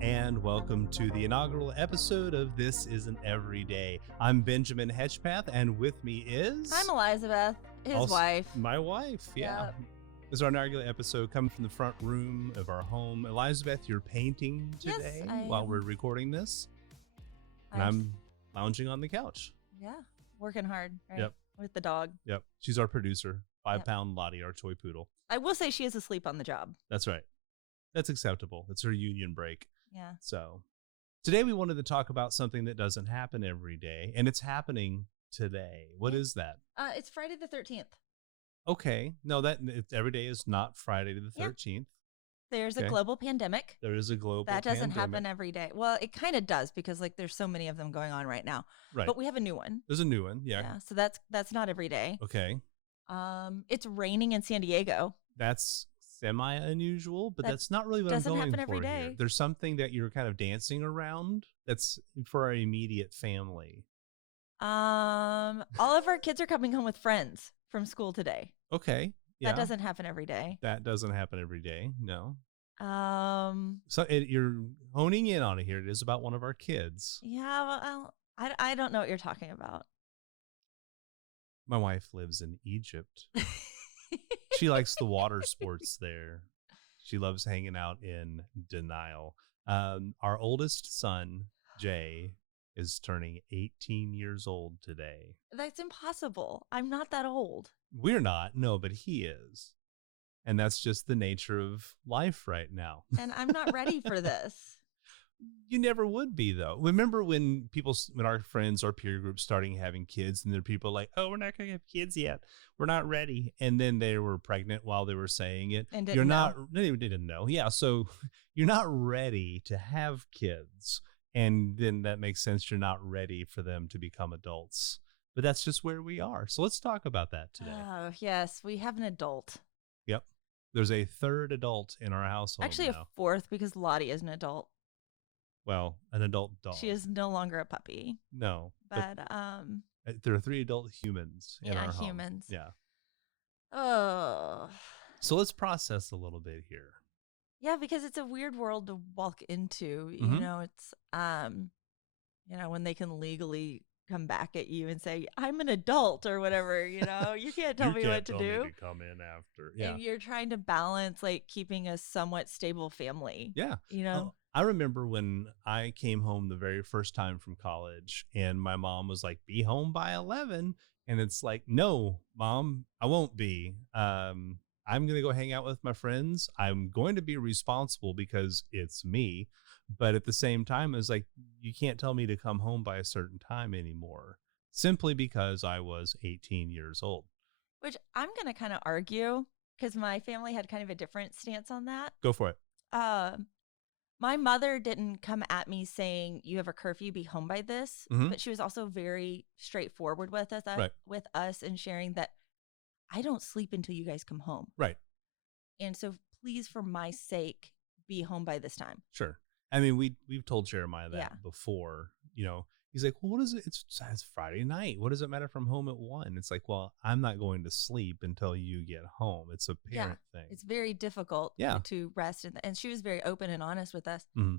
And welcome to the inaugural episode of This Isn't Everyday. I'm Benjamin Hedgspeth, and with me is... I'm Elizabeth, his also wife. My wife, yeah. Yep. This is our inaugural episode coming from the front room of our home. Elizabeth, you're painting today while we're recording this. And I'm lounging on the couch. Yeah, working hard, right? Yep. With the dog. Yep. She's our producer, 5-pound Lottie, our toy poodle. I will say she is asleep on the job. That's right. That's acceptable. It's her union break. Yeah. So today we wanted to talk about something that doesn't happen every day, and it's happening today. What is that? It's Friday the 13th. Okay. No, every day is not Friday the 13th. There's a global pandemic. There is a global That doesn't pandemic. happen every day. Well, it kind of does because there's so many of them going on right now. Right. But we have a new one. There's a new one. Yeah. So that's not every day. Okay. It's raining in San Diego. That's semi-unusual, but that's not really what I'm going for. Doesn't happen every day. Here. There's something that you're kind of dancing around that's for our immediate family. All of our kids are coming home with friends from school today. Okay. Yeah. That doesn't happen every day. That doesn't happen every day. No. So you're honing in on it here. It is about one of our kids. Yeah. Well, I don't know what you're talking about. My wife lives in Egypt. She likes the water sports there. She loves hanging out in denial. Our oldest son, Jay, is turning 18 years old today. That's impossible. I'm not that old. We're not. No, but he is. And that's just the nature of life right now. And I'm not ready for this. You never would be, though. Remember when our friends, our peer group starting having kids, and there are people like, oh, we're not going to have kids yet. We're not ready. And then they were pregnant while they were saying it. And didn't know. They didn't know. Yeah. So you're not ready to have kids. And then that makes sense. You're not ready for them to become adults. But that's just where we are. So let's talk about that today. Oh, yes. We have an adult. Yep. There's a third adult in our household. Actually, now. A fourth because Lottie is an adult. Well, an adult dog. She is no longer a puppy. No. But there are 3 adult humans in our home. Humans. Yeah. Oh. So let's process a little bit here. Yeah, because it's a weird world to walk into. Mm-hmm. You know, it's when they can legally come back at you and say, I'm an adult or whatever, you can't tell me what to do. You can't come in after. Yeah. And you're trying to balance keeping a somewhat stable family. Yeah. I remember when I came home the very first time from college and my mom was like, be home by 11. And it's like, no, Mom, I won't be. I'm going to go hang out with my friends. I'm going to be responsible because it's me. But at the same time, it's like, you can't tell me to come home by a certain time anymore, simply because I was 18 years old. Which I'm going to kind of argue because my family had kind of a different stance on that. Go for it. My mother didn't come at me saying, you have a curfew, be home by this. Mm-hmm. But she was also very straightforward with us and sharing that I don't sleep until you guys come home. Right. And so please, for my sake, be home by this time. Sure. I mean, we've told Jeremiah that before, he's like, well, what is it? It's Friday night. What does it matter if I'm home at 1? It's like, well, I'm not going to sleep until you get home. It's a parent thing. It's very difficult to rest. And she was very open and honest with us. Mm-hmm.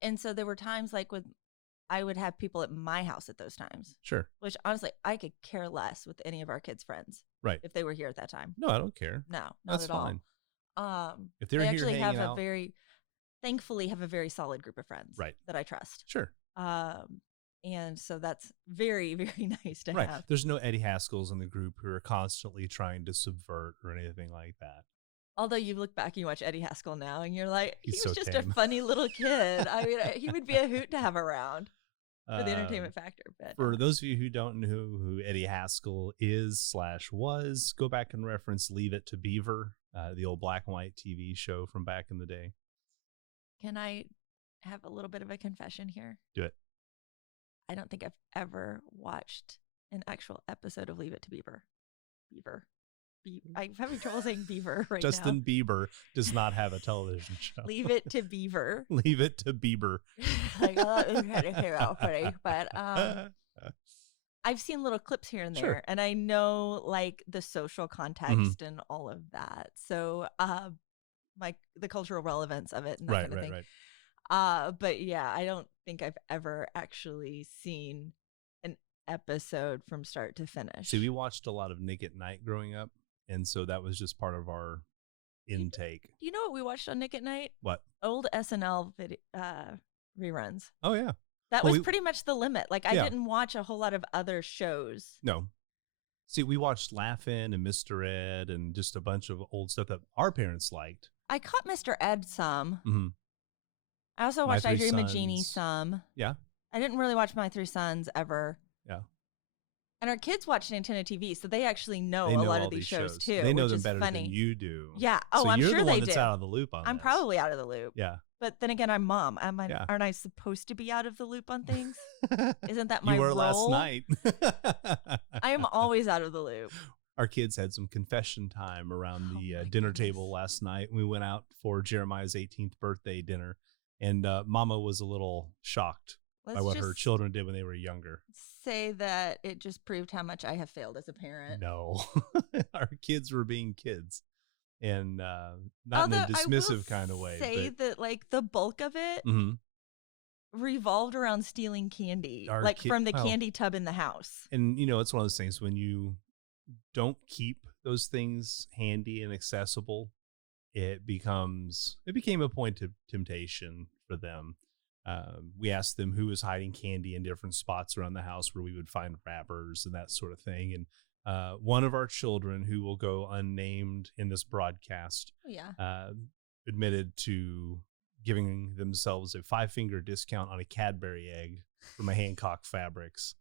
And so there were times I would have people at my house at those times. Sure. Which honestly, I could care less with any of our kids' friends. Right. If they were here at that time. No, I don't care. No, not That's at fine. all. If they're here hanging out. Thankfully have a very solid group of friends that I trust. Sure. And so that's very, very nice to have. There's no Eddie Haskells in the group who are constantly trying to subvert or anything like that. Although you look back and you watch Eddie Haskell now and you're like, he was so just tame. a funny little kid. I mean, he would be a hoot to have around for the entertainment factor. But for those of you who don't know who Eddie Haskell is/was, go back and reference Leave It to Beaver, the old black and white TV show from back in the day. Can I have a little bit of a confession here? Do it. I don't think I've ever watched an actual episode of Leave It to Beaver. I'm having trouble saying Beaver right Justin now. Bieber does not have a television show. Leave It to Beaver. Leave It to Bieber. Like, I'm trying to figure out funny, but I've seen little clips here and there, Sure. and I know like the social context and all of that. So the cultural relevance of it and that Right, kind of right, thing. right. But yeah, I don't think I've ever actually seen an episode from start to finish. See, we watched a lot of Nick at Night growing up, and so that was just part of our intake. Do you know what we watched on Nick at Night? What? Old SNL reruns. Oh, yeah. That was pretty much the limit. Like, I didn't watch a whole lot of other shows. No. See, we watched Laugh-In and Mr. Ed and just a bunch of old stuff that our parents liked. I caught Mr. Ed some. Mm-hmm. I also watched I Dream of Jeannie some. Yeah. I didn't really watch My Three Sons ever. Yeah. And our kids watch Nintendo TV, so they actually know a lot of these shows too. They know them better than you do. Yeah. Oh, so I'm you're sure the they one that's do. out of the loop on I'm this. probably out of the loop. Yeah. But then again, I'm mom. Aren't I supposed to be out of the loop on things? Isn't that my role? You were last night. I am always out of the loop. Our kids had some confession time around the dinner table last night. We went out for Jeremiah's 18th birthday dinner, and Mama was a little shocked by what her children did when they were younger. Say that it just proved how much I have failed as a parent. No, our kids were being kids, and not in a dismissive kind of way. Say that like the bulk of it revolved around stealing candy, from the candy tub in the house. And it's one of those things when you don't keep those things handy and accessible, it became a point of temptation for them. We asked them who was hiding candy in different spots around the house where we would find wrappers and that sort of thing. And one of our children, who will go unnamed in this broadcast, admitted to giving themselves a 5-finger discount on a Cadbury egg from a Hancock Fabrics.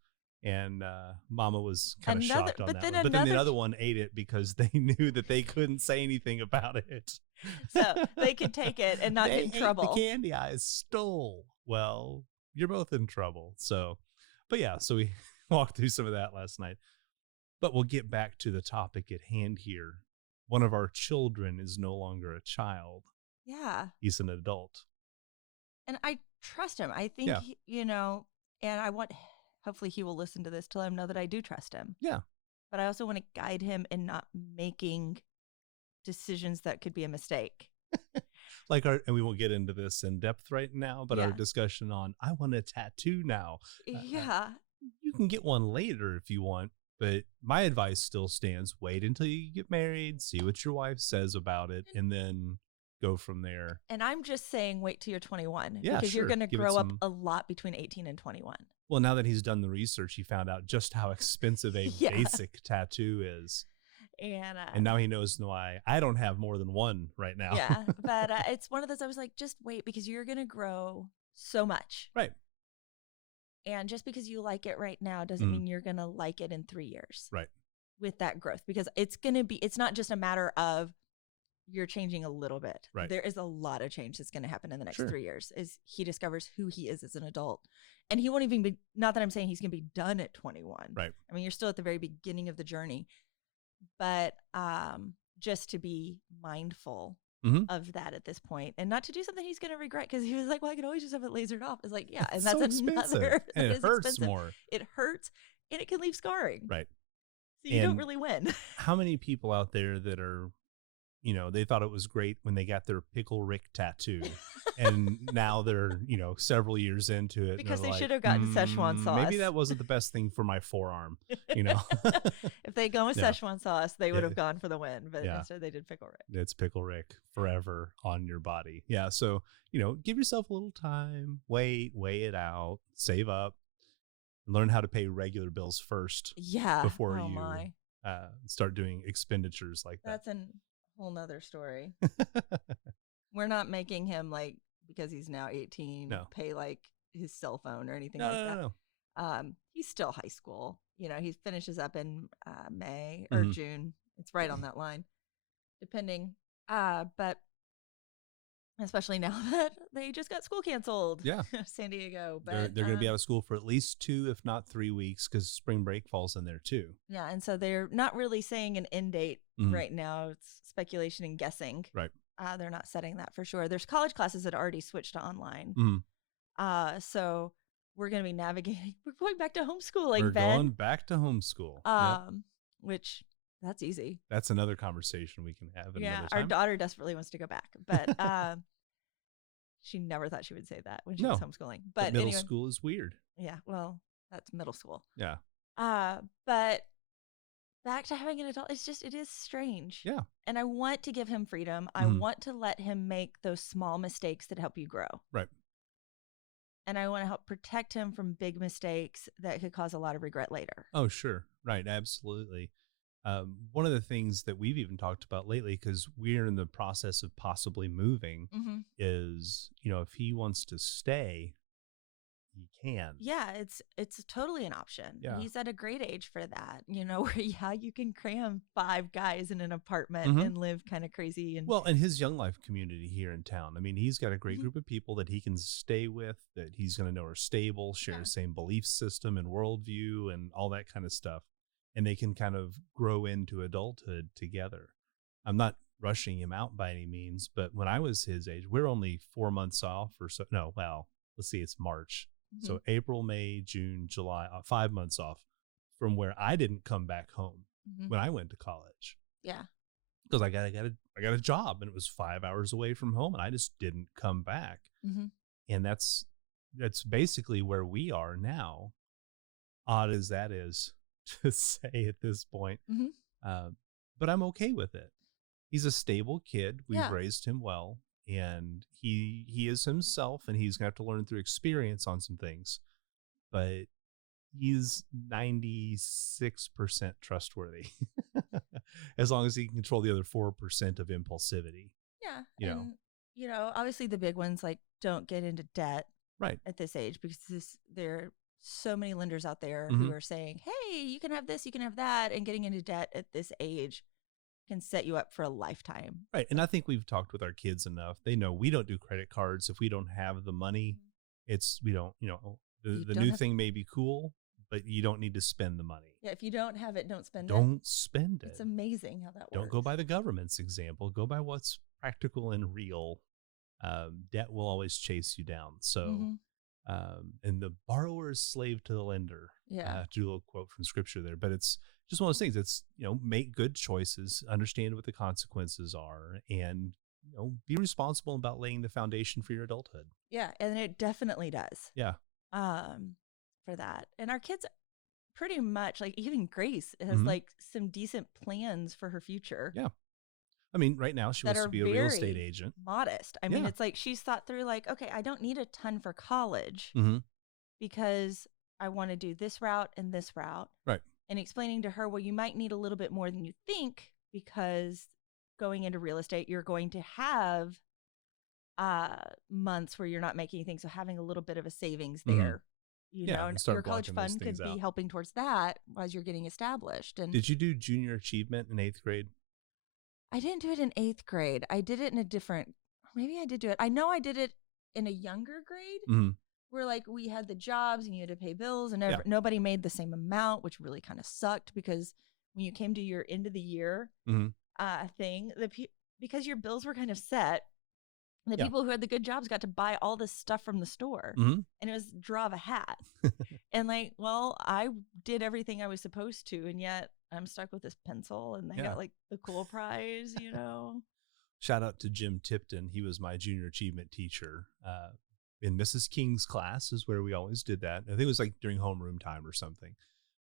And Mama was kind of shocked on that one. But then the other one ate it because they knew that they couldn't say anything about it. So they could take it and not get in trouble. The candy I stole. Well, you're both in trouble. So we walked through some of that last night. But we'll get back to the topic at hand here. One of our children is no longer a child. Yeah. He's an adult. And I trust him. I think, and I want... Hopefully he will listen to this to let him know that I do trust him. Yeah. But I also want to guide him in not making decisions that could be a mistake. And we won't get into this in depth right now, but our discussion on, I want a tattoo now. Yeah. You can get one later if you want, but my advice still stands. Wait until you get married, see what your wife says about it, and then go from there. And I'm just saying wait till you're 21. Yeah, because you're going to grow up a lot between 18 and 21. Well, now that he's done the research, he found out just how expensive a basic tattoo is. And now he knows why I don't have more than one right now. Yeah, but it's one of those, I was like, just wait, because you're going to grow so much. Right. And just because you like it right now doesn't mean you're going to like it in 3 years. Right. With that growth, because it's not just a matter of you're changing a little bit. Right. There is a lot of change that's going to happen in the next 3 years as he discovers who he is as an adult. And he won't even be, not that I'm saying he's going to be done at 21. Right. I mean, you're still at the very beginning of the journey. But just to be mindful of that at this point and not to do something he's going to regret, because he was like, well, I could always just have it lasered off. It's like, yeah, and that's so another. And it hurts expensive. more. It hurts and it can leave scarring. Right. So you don't really win. How many people out there that are, they thought it was great when they got their Pickle Rick tattoo, and now they're, several years into it. Because they like, should have gotten Szechuan sauce. Maybe that wasn't the best thing for my forearm, If they'd gone with Szechuan sauce, they would have gone for the win. But instead they did Pickle Rick. It's Pickle Rick forever on your body. Yeah. So, give yourself a little time, weigh it out, save up, learn how to pay regular bills first. Yeah. Before you start doing expenditures like that. That's a whole nother story. We're not making him because he's now 18 pay his cell phone or anything like that. No. He's still high school. He finishes up in May or June. It's right on that line, depending. But especially now that they just got school canceled. Yeah. San Diego. But they're going to be out of school for at least 2, if not 3 weeks, because spring break falls in there too. Yeah. And so they're not really saying an end date right now. It's speculation and guessing. Right. They're not setting that for sure. There's college classes that already switched to online. So we're going to be navigating. We're going back to homeschooling, We're Ben. going back to homeschool. Which That's easy. That's another conversation we can have another time. Our daughter desperately wants to go back, but she never thought she would say that when she was homeschooling. But middle school is weird. Yeah, well, that's middle school. Yeah. But back to having an adult, it is strange. Yeah. And I want to give him freedom. I want to let him make those small mistakes that help you grow. Right. And I want to help protect him from big mistakes that could cause a lot of regret later. Oh, sure. Right. Absolutely. One of the things that we've even talked about lately, because we're in the process of possibly moving, is, if he wants to stay, he can. Yeah, it's totally an option. Yeah. He's at a great age for that, where you can cram 5 guys in an apartment and live kind of crazy. And his Young Life community here in town. I mean, he's got a great group of people that he can stay with, that he's going to know are stable, share the same belief system and worldview and all that kind of stuff. And they can kind of grow into adulthood together. I'm not rushing him out by any means, but when I was his age, we're only 4 months off or so. No, well, let's see, it's March. So April, May, June, July, 5 months off from where I didn't come back home when I went to college. Yeah. Because I got a job and it was 5 hours away from home and I just didn't come back. And that's basically where we are now. Odd as that is to say at this point. But I'm okay with it. He's a stable kid. We've raised him well. And he is himself, and he's going to have to learn through experience on some things. But he's 96% trustworthy, as long as he can control the other 4% of impulsivity. Yeah. Obviously the big ones, like, don't get into debt at this age, because there are so many lenders out there who are saying, hey, you can have this, you can have that. And getting into debt at this age can set you up for a lifetime. Right. And I think we've talked with our kids enough. They know we don't do credit cards. If we don't have the money, we don't, the new thing may be cool, but you don't need to spend the money. Yeah. If you don't have it, don't spend it. Don't spend it. It's amazing how that works. Don't go by the government's example. Go by what's practical and real. Debt will always chase you down. So, and the borrower is slave to the lender. Yeah. To do a little quote from scripture there, but it's just one of those things. It's, make good choices, understand what the consequences are, and, be responsible about laying the foundation for your adulthood. Yeah. And it definitely does. Yeah. For that. And our kids pretty much, like, even Grace has like some decent plans for her future. Yeah. I mean, right now she wants to be a real estate agent. Modest. I mean, it's like she's thought through, like, okay, I don't need a ton for college because I want to do this route and this route. Right. And explaining to her, well, you might need a little bit more than you think, because going into real estate, you're going to have months where you're not making anything. So having a little bit of a savings there, and your college fund could be helping towards that as you're getting established. And did you do junior achievement in 8th grade? I didn't do it in 8th grade. I did it in a different, maybe I did do it. I know I did it in a younger grade. Where, like, we had the jobs and you had to pay bills, and nobody made the same amount, which really kind of sucked, because when you came to your end of the year thing, because your bills were kind of set, the people who had the good jobs got to buy all this stuff from the store, and it was draw of a hat. And, like, well, I did everything I was supposed to, and yet I'm stuck with this pencil, and I got, like, the cool prize, Shout out to Jim Tipton. He was my junior achievement teacher. In Mrs. King's class is where we always did that. I think it was like during homeroom time or something.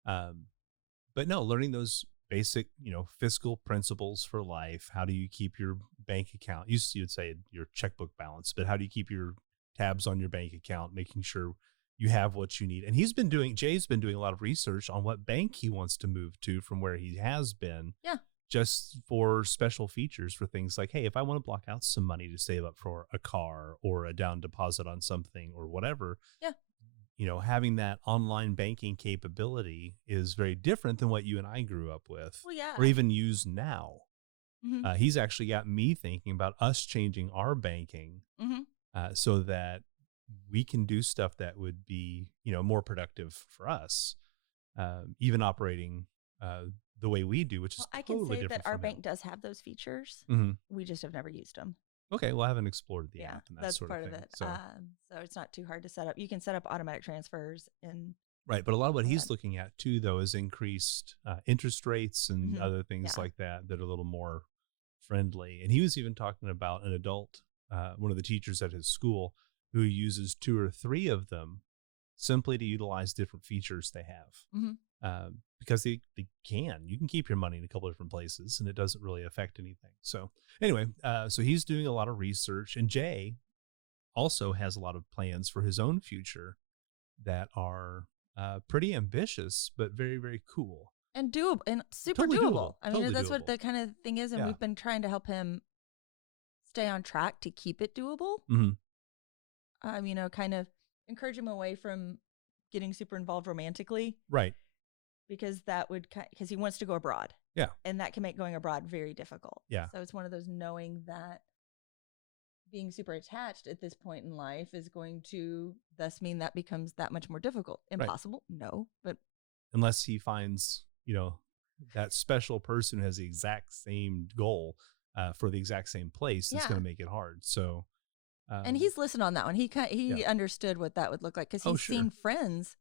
But no, learning those basic, fiscal principles for life. How do you keep your bank account? You'd say your checkbook balance, but how do you keep your tabs on your bank account, making sure you have what you need? And Jay's been doing a lot of research on what bank he wants to move to from where he has been. Yeah. Just for special features for things like, hey, if I want to block out some money to save up for a car or a down deposit on something or whatever, having that online banking capability is very different than what you and I grew up with, or even use now. He's actually got me thinking about us changing our banking so that we can do stuff that would be, more productive for us, even operating the way we do, which is I totally can say different that our from bank does have those features. We just have never used them. Okay, well, I haven't explored the app and that that's sort part of thing. of it. So it's not too hard to set up. You can set up automatic transfers and Right. But a lot of what he's looking at too, though, is increased interest rates and other things like that are a little more friendly. And he was even talking about an adult, one of the teachers at his school, who uses 2 or 3 of them simply to utilize different features they have. Because you can keep your money in a couple of different places and it doesn't really affect anything. So anyway, so he's doing a lot of research, and Jay also has a lot of plans for his own future that are pretty ambitious, but very, very cool. And doable, and super totally doable. I mean, totally that's doable. what the kind of thing is. And we've been trying to help him stay on track to keep it doable. Kind of encourage him away from getting super involved romantically. Right. Because because he wants to go abroad. Yeah. And that can make going abroad very difficult. Yeah. So it's one of those knowing that being super attached at this point in life is going to thus mean that becomes that much more difficult. Impossible? Right. No. But unless he finds, that special person who has the exact same goal for the exact same place, it's going to make it hard. So, and he's listened on that one. He understood what that would look like because he's seen friends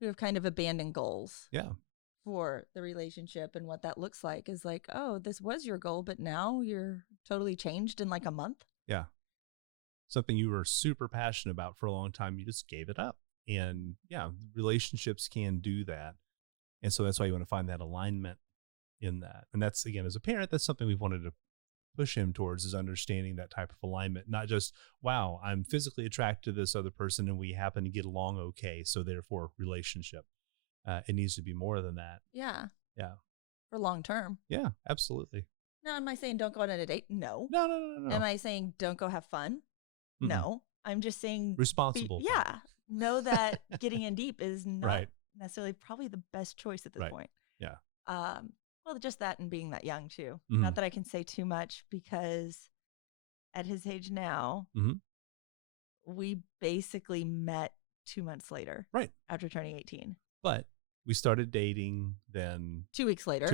who have kind of abandoned goals. Yeah. For the relationship, and what that looks like is like, oh, this was your goal, but now you're totally changed in like a month. Yeah. Something you were super passionate about for a long time, you just gave it up. And relationships can do that. And so that's why you want to find that alignment in that. And that's, again, as a parent, that's something we've wanted to push him towards, is understanding that type of alignment, not just, wow, I'm physically attracted to this other person and we happen to get along okay, so therefore relationship. It needs to be more than that. Yeah. Yeah. For long term. Yeah, absolutely. Now, am I saying don't go on a date? No. No. Am I saying don't go have fun? No. I'm just saying responsible. Know that getting in deep is not necessarily probably the best choice at this point. Yeah. Well, just that, and being that young too. Not that I can say too much, because at his age now, we basically met 2 months later. Right. After turning 18. But we started dating then 2 weeks later.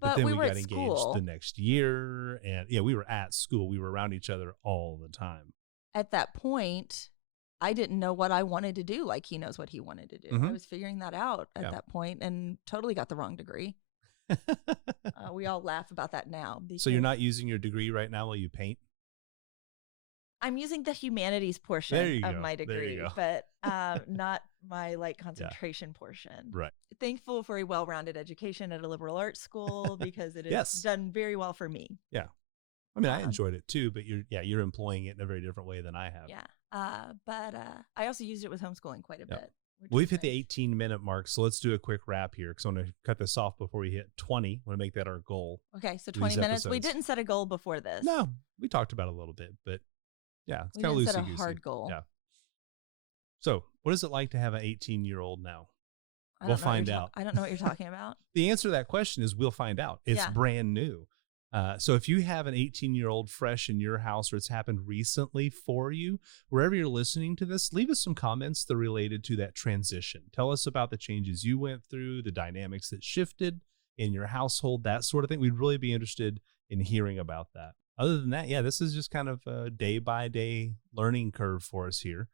But then we got engaged the next year. And we were at school. We were around each other all the time. At that point, I didn't know what I wanted to do like he knows what he wanted to do. I was figuring that out at that point and totally got the wrong degree. We all laugh about that now. So you're not using your degree right now while you paint? I'm using the humanities portion of my degree, but not my concentration portion. Right. Thankful for a well-rounded education at a liberal arts school, because it has done very well for me. Yeah. I mean, I enjoyed it too, but you're employing it in a very different way than I have. Yeah. But I also used it with homeschooling quite a bit. We've hit the 18-minute mark, so let's do a quick wrap here, because I want to cut this off before we hit 20. I want to make that our goal. Okay, so 20 minutes. We didn't set a goal before this. No, we talked about it a little bit, but it's kind of loosey-goosey. We didn't set a hard goal. Yeah. So what is it like to have an 18-year-old now? We'll find out. I don't know what you're talking about. The answer to that question is we'll find out. It's brand new. So if you have an 18-year-old fresh in your house, or it's happened recently for you, wherever you're listening to this, leave us some comments that are related to that transition. Tell us about the changes you went through, the dynamics that shifted in your household, that sort of thing. We'd really be interested in hearing about that. Other than that, this is just kind of a day-by-day learning curve for us here,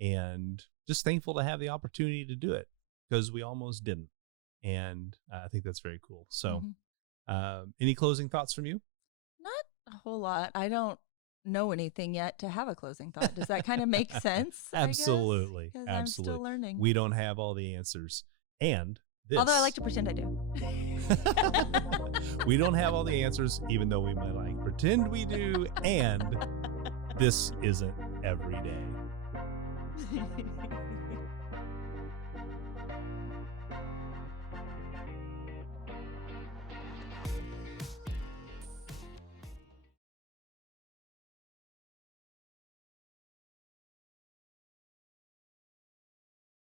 and just thankful to have the opportunity to do it, because we almost didn't. And I think that's very cool. So any closing thoughts from you? Not a whole lot. I don't know anything yet to have a closing thought. Does that kind of make sense? Absolutely. Because I'm still learning. We don't have all the answers. And although I like to pretend I do. We don't have all the answers, even though we might pretend we do. And this isn't every day.